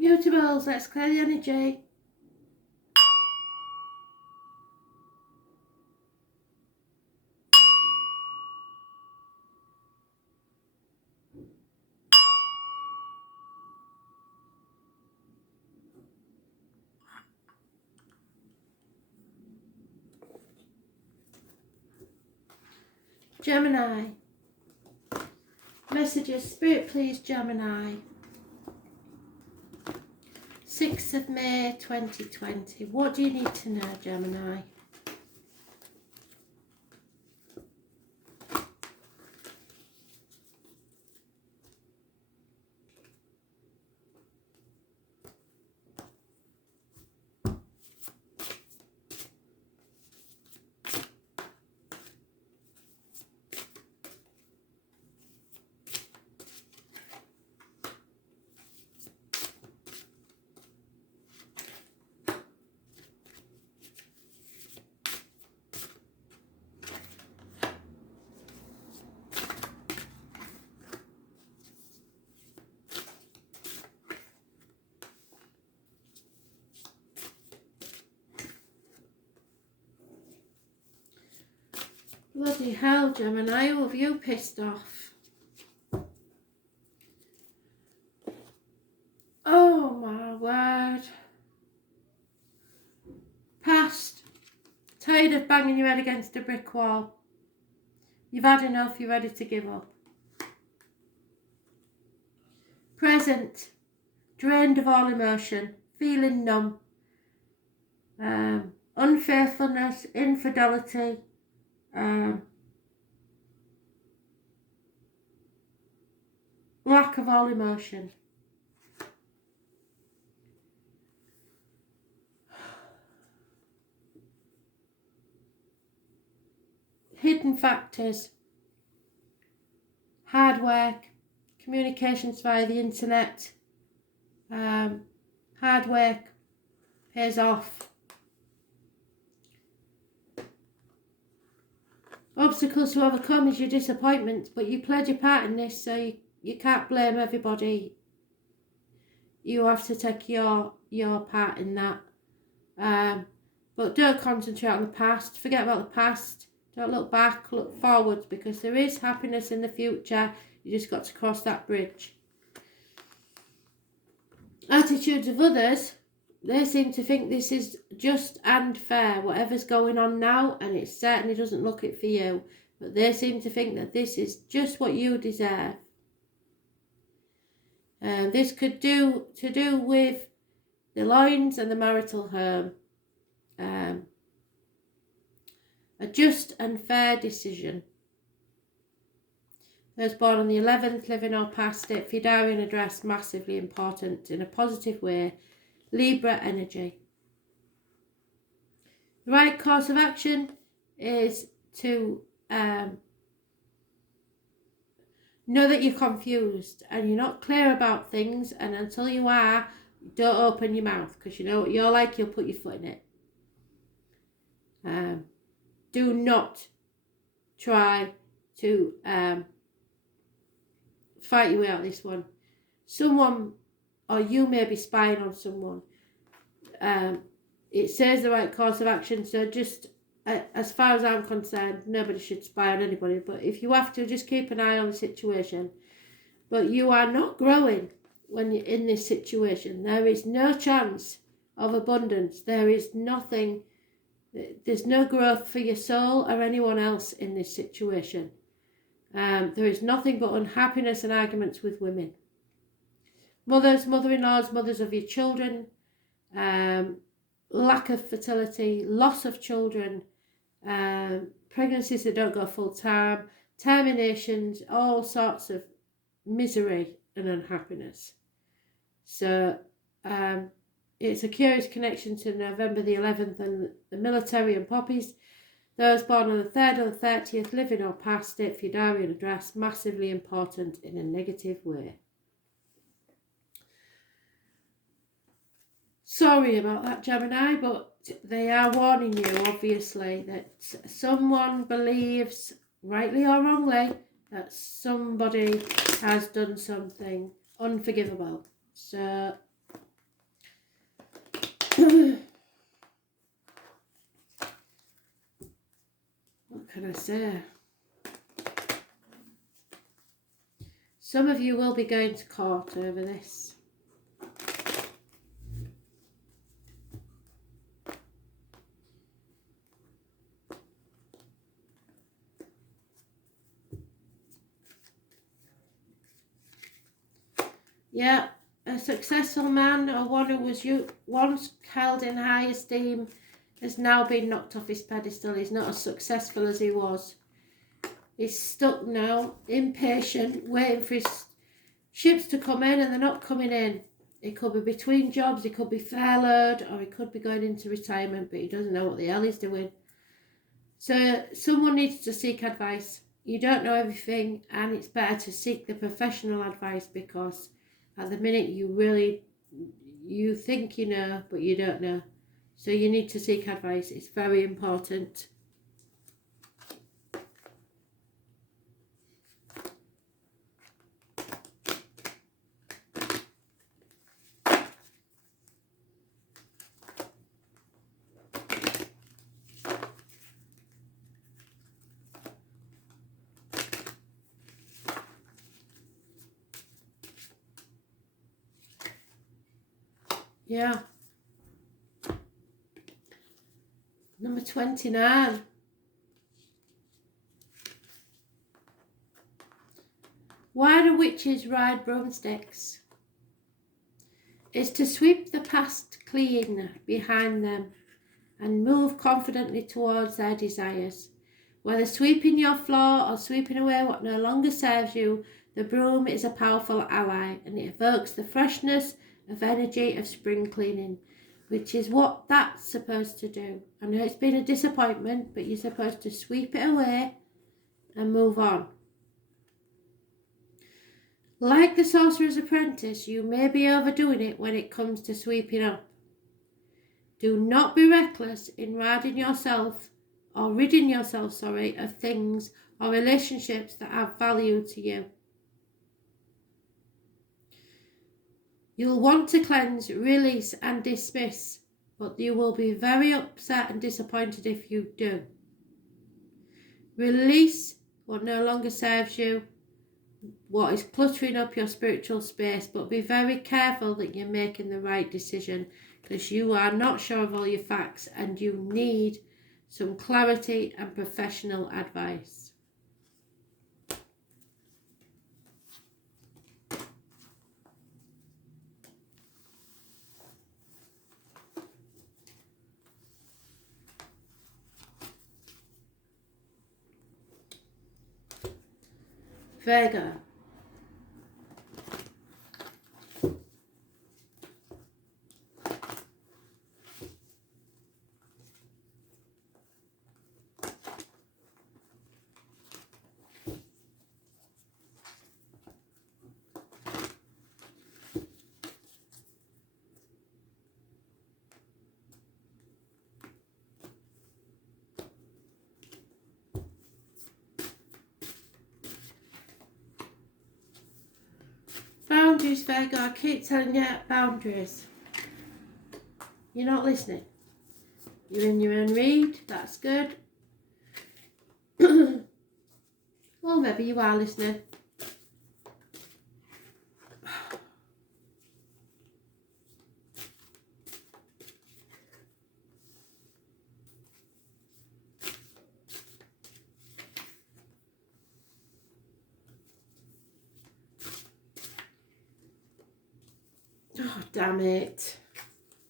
Mutables, let's clear the energy. Gemini. Messages, Spirit please, Gemini. 6th of May 2020. What do you need to know, Gemini? Bloody hell, Gemini, who have you pissed off? Oh my word. Past. Tired of banging your head against a brick wall. You've had enough, you're ready to give up. Present. Drained of all emotion. Feeling numb. Unfaithfulness, infidelity. Lack of all emotion. Hidden factors. Hard work. Communications via the internet. Hard work pays off. Obstacles to overcome is your disappointment, but you played your part in this, so you can't blame everybody. You have to take your part in that. But don't concentrate on the past. Forget about the past. Don't look back, look forward, because there is happiness in the future. You just got to cross that bridge. Attitudes of others. They seem to think this is just and fair, whatever's going on now, and it certainly doesn't look it for you. But they seem to think that this is just what you deserve. This could do with the loins and the marital home. A just and fair decision. Those born on the 11th, living or past it, Fidarian address, massively important in a positive way. Libra energy. The right course of action is to know that you're confused and you're not clear about things, and until you are, don't open your mouth, because you know what you're like, you'll put your foot in it. Do not try to fight your way out of this one. Someone, or you may be spying on someone. It says the right course of action, so just as far as I'm concerned, nobody should spy on anybody, but if you have to, just keep an eye on the situation. But you are not growing when you're in this situation. There is no chance of abundance. There is nothing, there's no growth for your soul or anyone else in this situation. There is nothing but unhappiness and arguments with women. Mothers, mother-in-laws, mothers of your children, lack of fertility, loss of children, pregnancies that don't go full time, terminations, all sorts of misery and unhappiness. So it's a curious connection to November the 11th and the military and poppies. Those born on the 3rd or the 30th, living or past it, Fidarian address, massively important in a negative way. Sorry about that, Gemini, but they are warning you, obviously, that someone believes, rightly or wrongly, that somebody has done something unforgivable. So What can I say? Some of you will be going to court over this. Yeah, a successful man or one who was once held in high esteem has now been knocked off his pedestal. He's not as successful as he was. He's stuck now, impatient, waiting for his ships to come in, and they're not coming in. He could be between jobs, he could be furloughed, or he could be going into retirement, but he doesn't know what the hell he's doing. So someone needs to seek advice. You don't know everything, and it's better to seek the professional advice, because at the minute you think you know, but you don't know. So you need to seek advice. It's very important. Yeah. Number 29. Why do witches ride broomsticks? It's to sweep the past clean behind them and move confidently towards their desires. Whether sweeping your floor or sweeping away what no longer serves you, the broom is a powerful ally, and it evokes the freshness of energy of spring cleaning, which is what that's supposed to do. I know it's been a disappointment, but you're supposed to sweep it away and move on. Like the Sorcerer's Apprentice, you may be overdoing it when it comes to sweeping up. Do not be reckless in ridding yourself of things or relationships that have value to you. You'll want to cleanse, release and dismiss, but you will be very upset and disappointed if you do. Release what no longer serves you, what is cluttering up your spiritual space, but be very careful that you're making the right decision, because you are not sure of all your facts and you need some clarity and professional advice. Virgo. Boundaries, Virgo. I keep telling you, boundaries. You're not listening. You're in your own read. That's good. Well, maybe you are listening. Oh, damn it.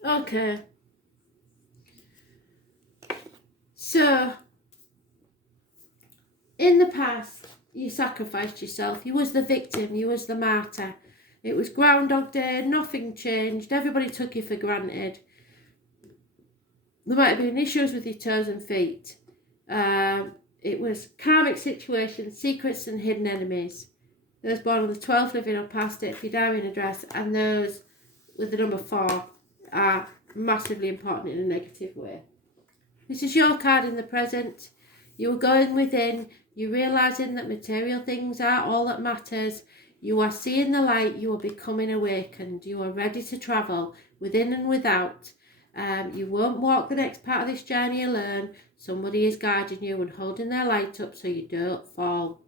Okay. So, in the past, you sacrificed yourself. You was the victim. You was the martyr. It was Groundhog Day. Nothing changed. Everybody took you for granted. There might have been issues with your toes and feet. It was karmic situations, secrets and hidden enemies. Those born on the 12th living or past it, if you diary address, and those with the number 4 are massively important in a negative way. This is your card in the present. You are going within. You're realising that material things are all that matters. You are seeing the light. You are becoming awakened. You are ready to travel within and without. You won't walk the next part of this journey alone. Somebody is guiding you and holding their light up so you don't fall.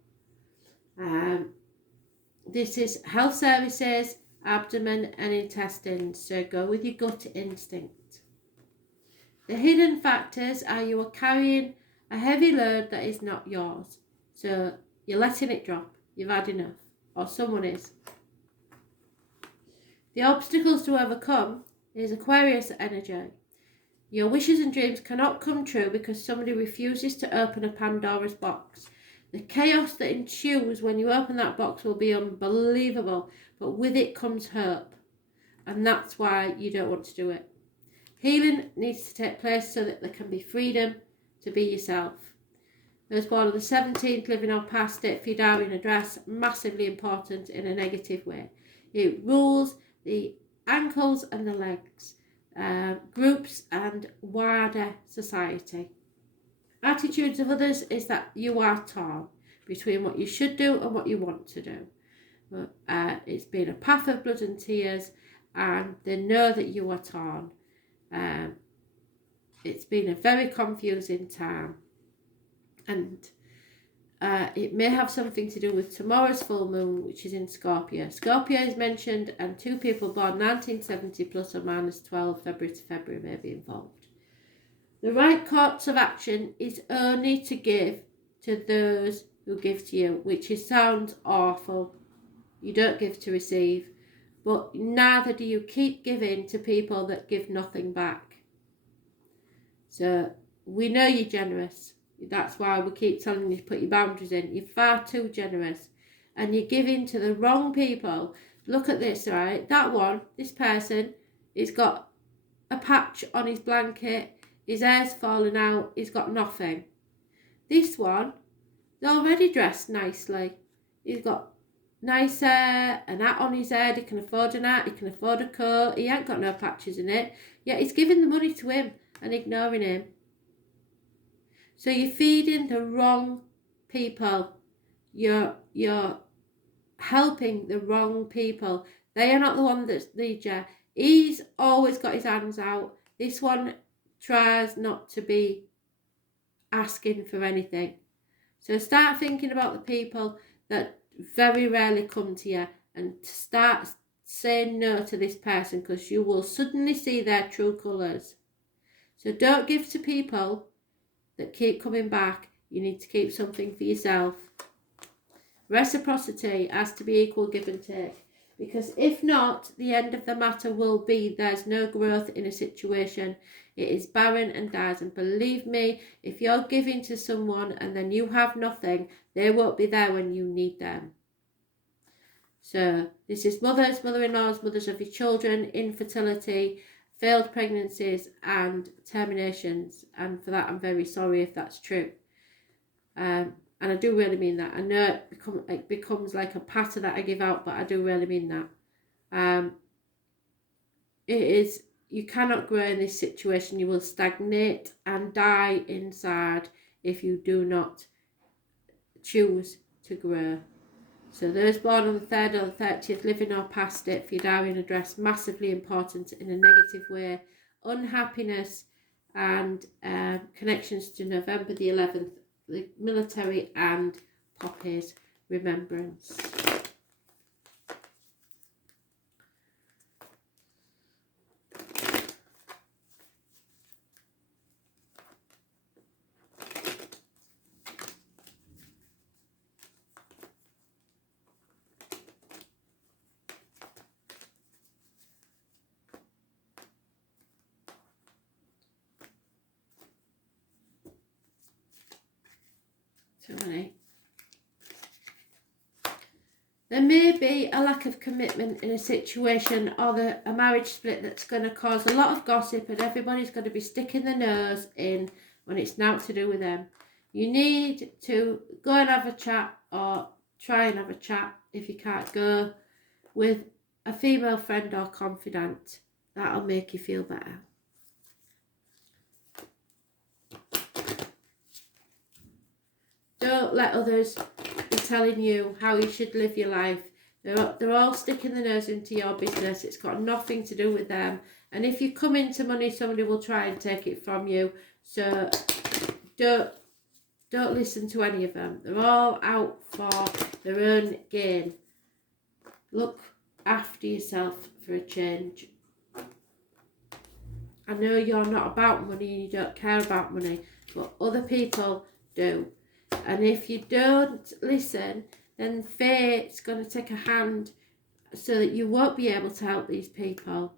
This is health services, abdomen and intestines, so go with your gut instinct. The hidden factors are you are carrying a heavy load that is not yours, so you're letting it drop, you've had enough, or someone is. The obstacles to overcome is Aquarius energy. Your wishes and dreams cannot come true because somebody refuses to open a Pandora's box. The chaos that ensues when you open that box will be unbelievable, but with it comes hope. And that's why you don't want to do it. Healing needs to take place so that there can be freedom to be yourself. Those born on the 17th, living or past it, for your Darwin address, massively important in a negative way. It rules the ankles and the legs, groups and wider society. Attitudes of others is that you are torn between what you should do and what you want to do. It's been a path of blood and tears, and they know that you are torn. It's been a very confusing time, and it may have something to do with tomorrow's full moon, which is in Scorpio. Scorpio is mentioned, and 2 people born 1970 plus or minus 12 February to February may be involved. The right course of action is only to give to those who give to you, which sounds awful. You don't give to receive, but neither do you keep giving to people that give nothing back. So we know you're generous. That's why we keep telling you to put your boundaries in. You're far too generous, and you're giving to the wrong people. Look at this, right? That one, this person, he's got a patch on his blanket. His hair's fallen out. He's got nothing. This one, he's already dressed nicely. He's got nice hair, an hat on his head. He can afford an hat. He can afford a coat. He ain't got no patches in it. Yet he's giving the money to him and ignoring him. So you're feeding the wrong people. You're helping the wrong people. They are not the one that needs you. He's always got his hands out. This one tries not to be asking for anything. So start thinking about the people that very rarely come to you, and start saying no to this person, because you will suddenly see their true colours. So don't give to people that keep coming back. You need to keep something for yourself. Reciprocity has to be equal give and take, because if not, the end of the matter will be there's no growth in a situation. It is barren and dies. And believe me, if you're giving to someone and then you have nothing, they won't be there when you need them. So this is mothers, mother-in-laws, mothers of your children, infertility, failed pregnancies and terminations. And for that, I'm very sorry if that's true. And I do really mean that. I know it becomes like a patter that I give out, but I do really mean that. You cannot grow in this situation. You will stagnate and die inside if you do not choose to grow. So those born on the 3rd or the 30th, living or past it, for your Darwin address, massively important in a negative way. Unhappiness and connections to November the 11th, the military and poppies, remembrance. There may be a lack of commitment in a situation, or a marriage split that's going to cause a lot of gossip, and everybody's going to be sticking their nose in when it's not to do with them. You need to go and have a chat, or try and have a chat if you can't go, with a female friend or confidant. That'll make you feel better. Don't let others be telling you how you should live your life. They're all sticking their nose into your business. It's got nothing to do with them. And if you come into money, somebody will try and take it from you. So don't listen to any of them. They're all out for their own gain. Look after yourself for a change. I know you're not about money and you don't care about money, but other people do. And if you don't listen, then fate's going to take a hand so that you won't be able to help these people.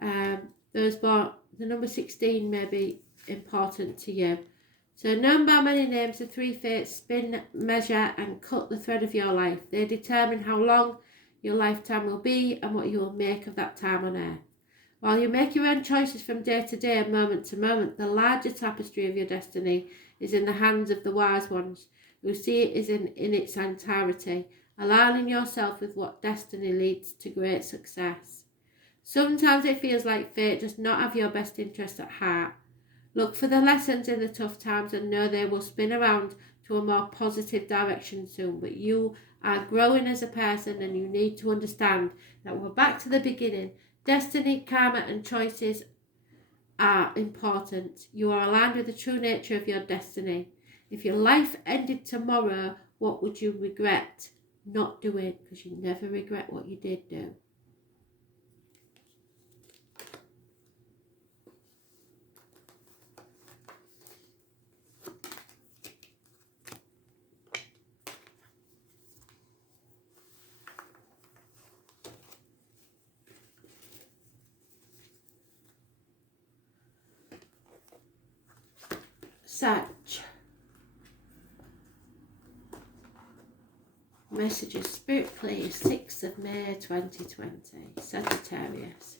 The number 16 may be important to you. So known by many names, the three fates spin, measure and cut the thread of your life. They determine how long your lifetime will be and what you will make of that time on earth. While you make your own choices from day to day and moment to moment, the larger tapestry of your destiny is in the hands of the wise ones who see it as in its entirety, aligning yourself with what destiny leads to great success. Sometimes it feels like fate does not have your best interest at heart. Look for the lessons in the tough times and know they will spin around to a more positive direction soon, but you are growing as a person and you need to understand that we're back to the beginning. Destiny, karma and choices are important. You are aligned with the true nature of your destiny. If your life ended tomorrow, what would you regret not doing? Because you never regret what you did do. Sag. Messages, Spirit please, 6th of May 2020, Sagittarius.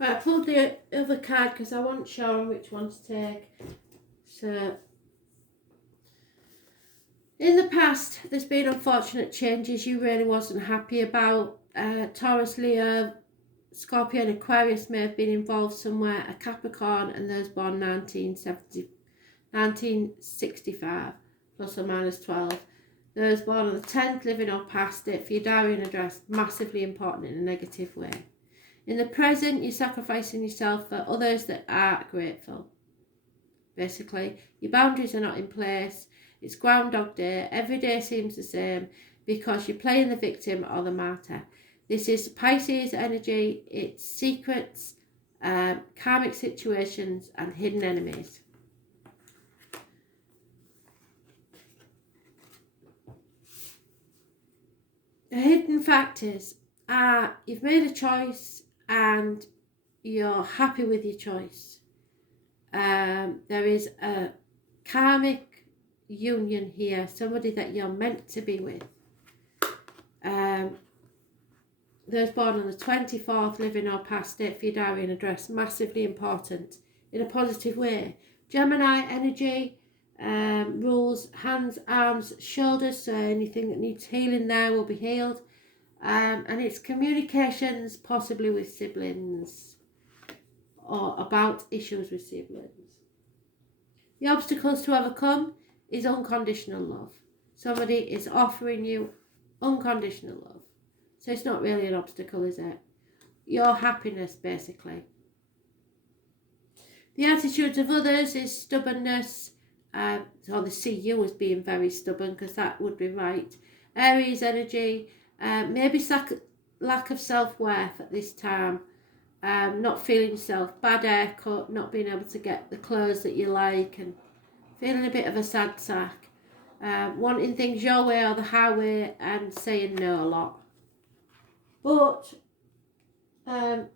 Right, I pulled the other card because I wasn't sure on which one to take. So, in the past, there's been unfortunate changes you really wasn't happy about. Taurus, Leo, Scorpio and Aquarius may have been involved somewhere. A Capricorn and those born 1965, plus or minus 12. Those born on the 10th, living or past it, for your diary and address, massively important in a negative way. In the present, you're sacrificing yourself for others that are grateful. Basically, your boundaries are not in place. It's Groundhog Day. Every day seems the same because you're playing the victim or the martyr. This is Pisces energy. It's secrets, karmic situations and hidden enemies. The hidden factors are you've made a choice and you're happy with your choice. There is a karmic union here, somebody that you're meant to be with. Those born on the 24th, living or past it, for your diary and address, massively important in a positive way. Gemini energy rules hands, arms, shoulders, so anything that needs healing there will be healed. And it's communications, possibly with siblings or about issues with siblings. The obstacles to overcome is unconditional love. Somebody is offering you unconditional love. So it's not really an obstacle, is it? Your happiness, basically. The attitudes of others is stubbornness or they see you as being very stubborn, because that would be right. Aries energy, maybe lack of self-worth at this time, not feeling yourself, bad haircut, not being able to get the clothes that you like, and feeling a bit of a sad sack, wanting things your way or the highway, and saying no a lot. But the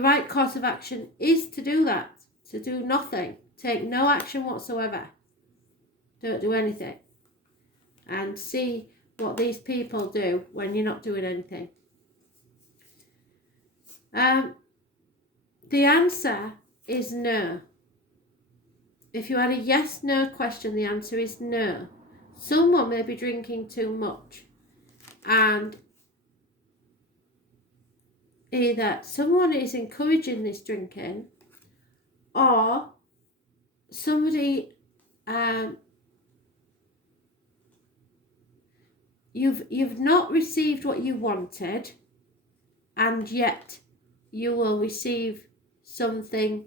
right course of action is to do that, to do nothing, take no action whatsoever, don't do anything, and see what these people do when you're not doing anything. The answer is no. If you had a yes/no question, the answer is no. Someone may be drinking too much, and either someone is encouraging this drinking, or somebody you've not received what you wanted, and yet you will receive something,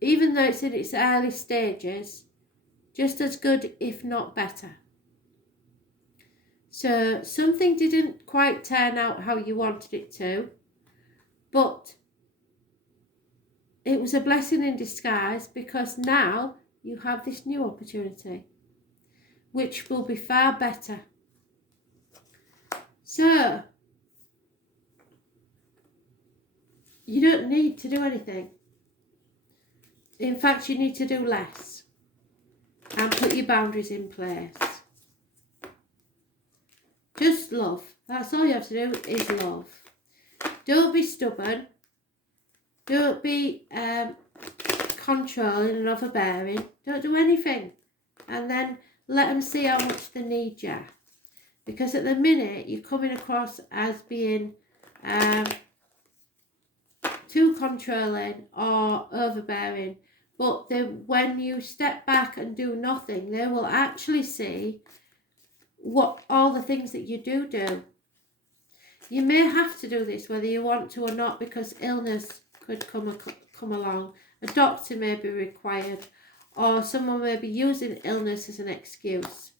even though it's in its early stages, just as good, if not better. So something didn't quite turn out how you wanted it to, but it was a blessing in disguise, because now you have this new opportunity, which will be far better. So you don't need to do anything. In fact, you need to do less and put your boundaries in place. Just love. That's all you have to do, is love. Don't be stubborn. Don't be controlling and overbearing. Don't do anything. And then let them see how much they need you. Because at the minute, you're coming across as being too controlling or overbearing. But when you step back and do nothing, they will actually see what all the things that you do. You may have to do this whether you want to or not, because illness could come along. A doctor may be required, or someone may be using illness as an excuse.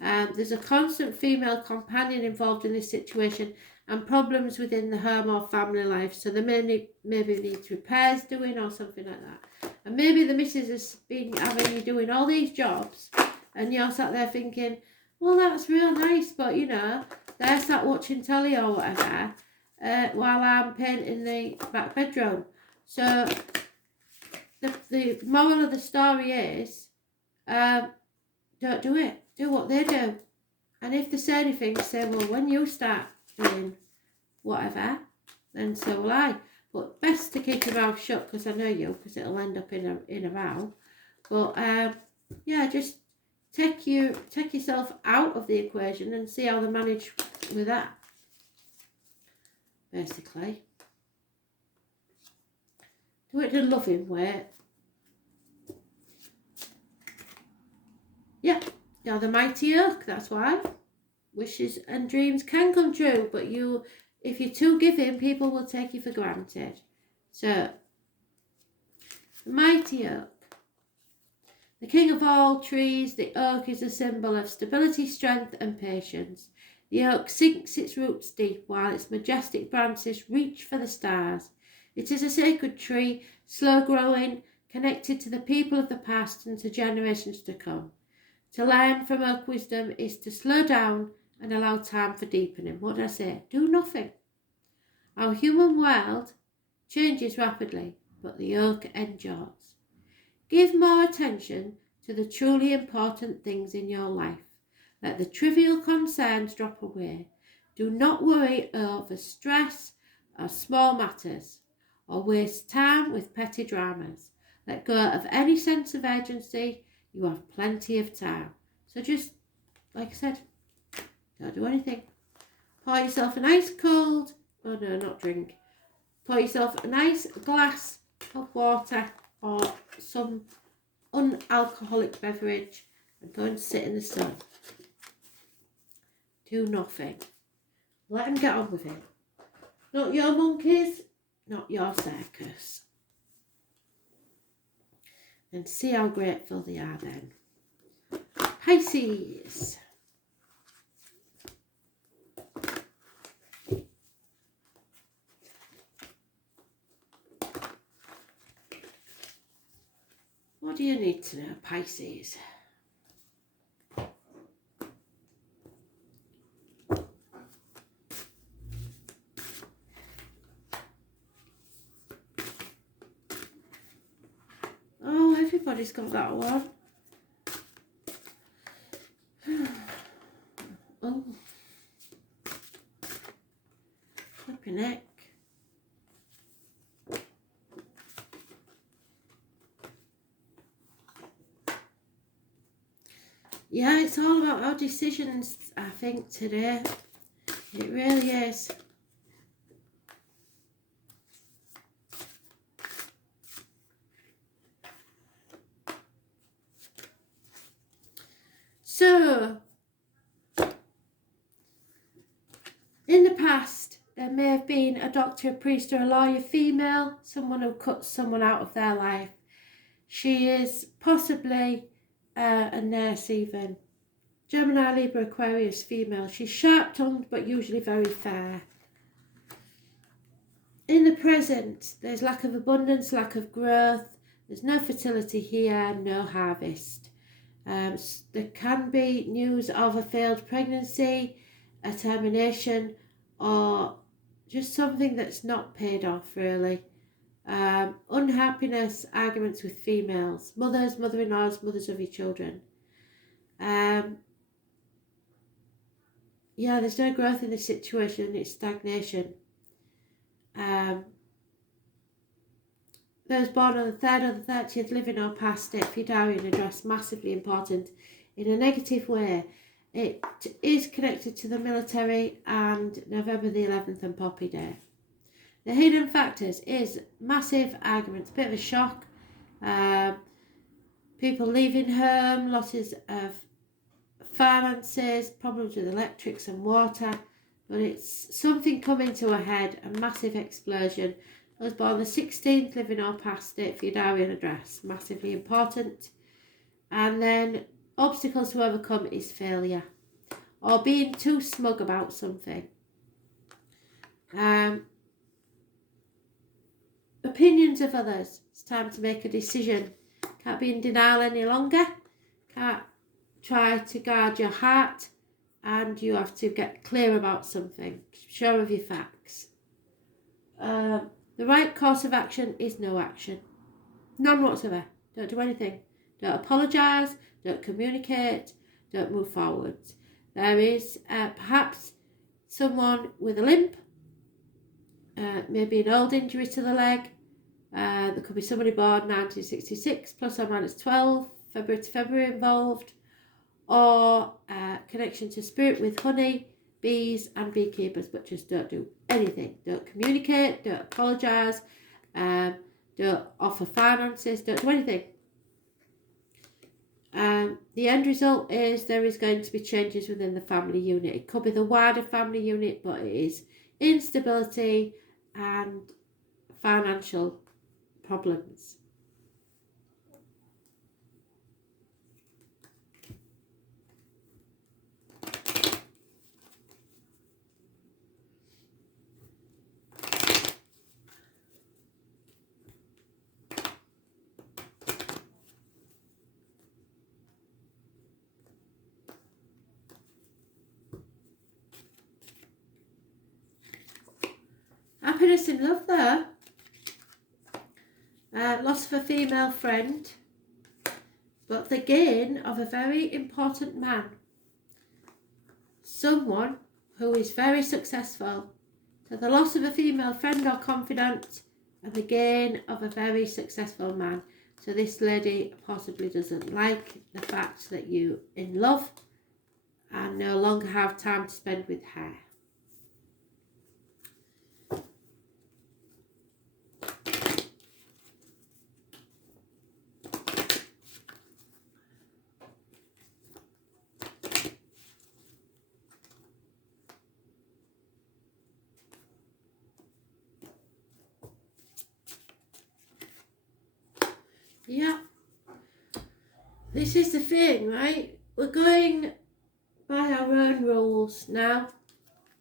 There's a constant female companion involved in this situation, and problems within the home or family life. So there maybe needs repairs doing or something like that. And maybe the missus has been having you doing all these jobs, and you're sat there thinking, well, that's real nice, but you know, they're sat watching telly or whatever while I'm painting the back bedroom. So the moral of the story is, don't do it. Do what they do. And if they say anything, say, well, when you start doing whatever, then so will I. But best to keep your mouth shut, because I know you, because it'll end up in a row. But yeah, just take yourself out of the equation and see how they manage with that. Basically, do it in a loving way. Yeah, you're the mighty oak. That's why wishes and dreams can come true. But if you're too giving, people will take you for granted. So, the mighty oak. The king of all trees, the oak is a symbol of stability, strength and patience. The oak sinks its roots deep while its majestic branches reach for the stars. It is a sacred tree, slow growing, connected to the people of the past and to generations to come. To learn from oak wisdom is to slow down and allow time for deepening. What did I say? Do nothing. Our human world changes rapidly, but the oak endures. Give more attention to the truly important things in your life. Let the trivial concerns drop away. Do not worry over stress or small matters, or waste time with petty dramas. Let go of any sense of urgency. You have plenty of time. So just, like I said, don't do anything. Pour yourself a nice cold, oh no, not drink. Pour yourself a nice glass of water or some unalcoholic beverage and go and sit in the sun. Do nothing. Let them get on with it. Not your monkeys, not your circus. and see how grateful they are then. Pisces. What do you need to know, Pisces? Oh, everybody's got that one. Oh, flipping neck. Yeah, it's all about our decisions, I think, today. It really is. So, in the past, there may have been a doctor, a priest, or a lawyer female, someone who cut someone out of their life. She is possibly a nurse even. Gemini, Libra, Aquarius, female. She's sharp-tongued but usually very fair. In the present, there's lack of abundance, lack of growth. There's no fertility here, no harvest. There can be news of a failed pregnancy, a termination, or just something that's not paid off really. Unhappiness, arguments with females, mothers, mother-in-laws, mothers of your children. Yeah, there's no growth in the situation, it's stagnation. Those born on the 3rd or the 30th, living or past it, for your diary and address, massively important in a negative way. It is connected to the military and November the 11th and Poppy Day. The hidden factors is massive arguments, bit of a shock, people leaving home, losses of finances, problems with electrics and water, but it's something coming to a head, a massive explosion. I was born the 16th, living or past it, for your diary and address, massively important. And then obstacles to overcome is failure or being too smug about something. Opinions of others, it's time to make a decision. Can't be in denial any longer, can't try to guard your heart, and you have to get clear about something, sure of your facts. The right course of action is no action. None whatsoever. Don't do anything. Don't apologise. Don't communicate. Don't move forward. There is perhaps someone with a limp. Maybe an old injury to the leg. There could be somebody born 1966, plus or minus 12, February to February involved. Or connection to spirit with honey, bees and beekeepers, but just don't do anything. Don't communicate, don't apologise, don't offer finances, don't do anything. The end result is there is going to be changes within the family unit. It could be the wider family unit, but it is instability and financial problems. Happiness in love there. Loss of a female friend, but the gain of a very important man. Someone who is very successful. So the loss of a female friend or confidant and the gain of a very successful man. So this lady possibly doesn't like the fact that you're in love and no longer have time to spend with her. Yeah, this is the thing, right? We're going by our own rules now,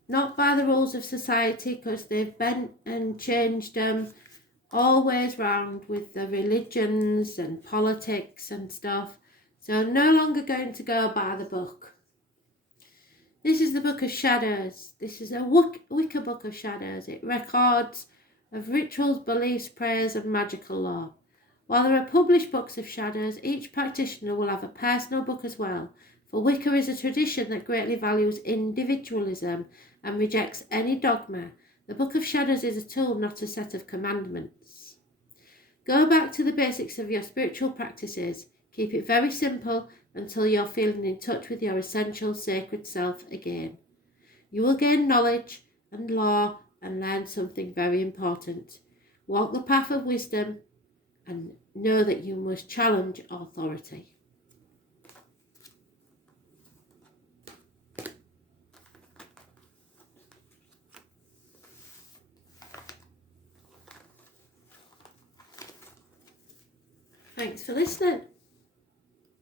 not by the rules of society, because they've bent and changed them always round with the religions and politics and stuff. So no longer going to go by the book. This is the Book of Shadows. This is a Wicca Book of Shadows. It records of rituals, beliefs, prayers and magical law. While there are published books of shadows, each practitioner will have a personal book as well, for Wicca is a tradition that greatly values individualism and rejects any dogma. The Book of Shadows is a tool, not a set of commandments. Go back to the basics of your spiritual practices. Keep it very simple until you're feeling in touch with your essential sacred self again. You will gain knowledge and law and learn something very important. Walk the path of wisdom and know that you must challenge authority. Thanks for listening.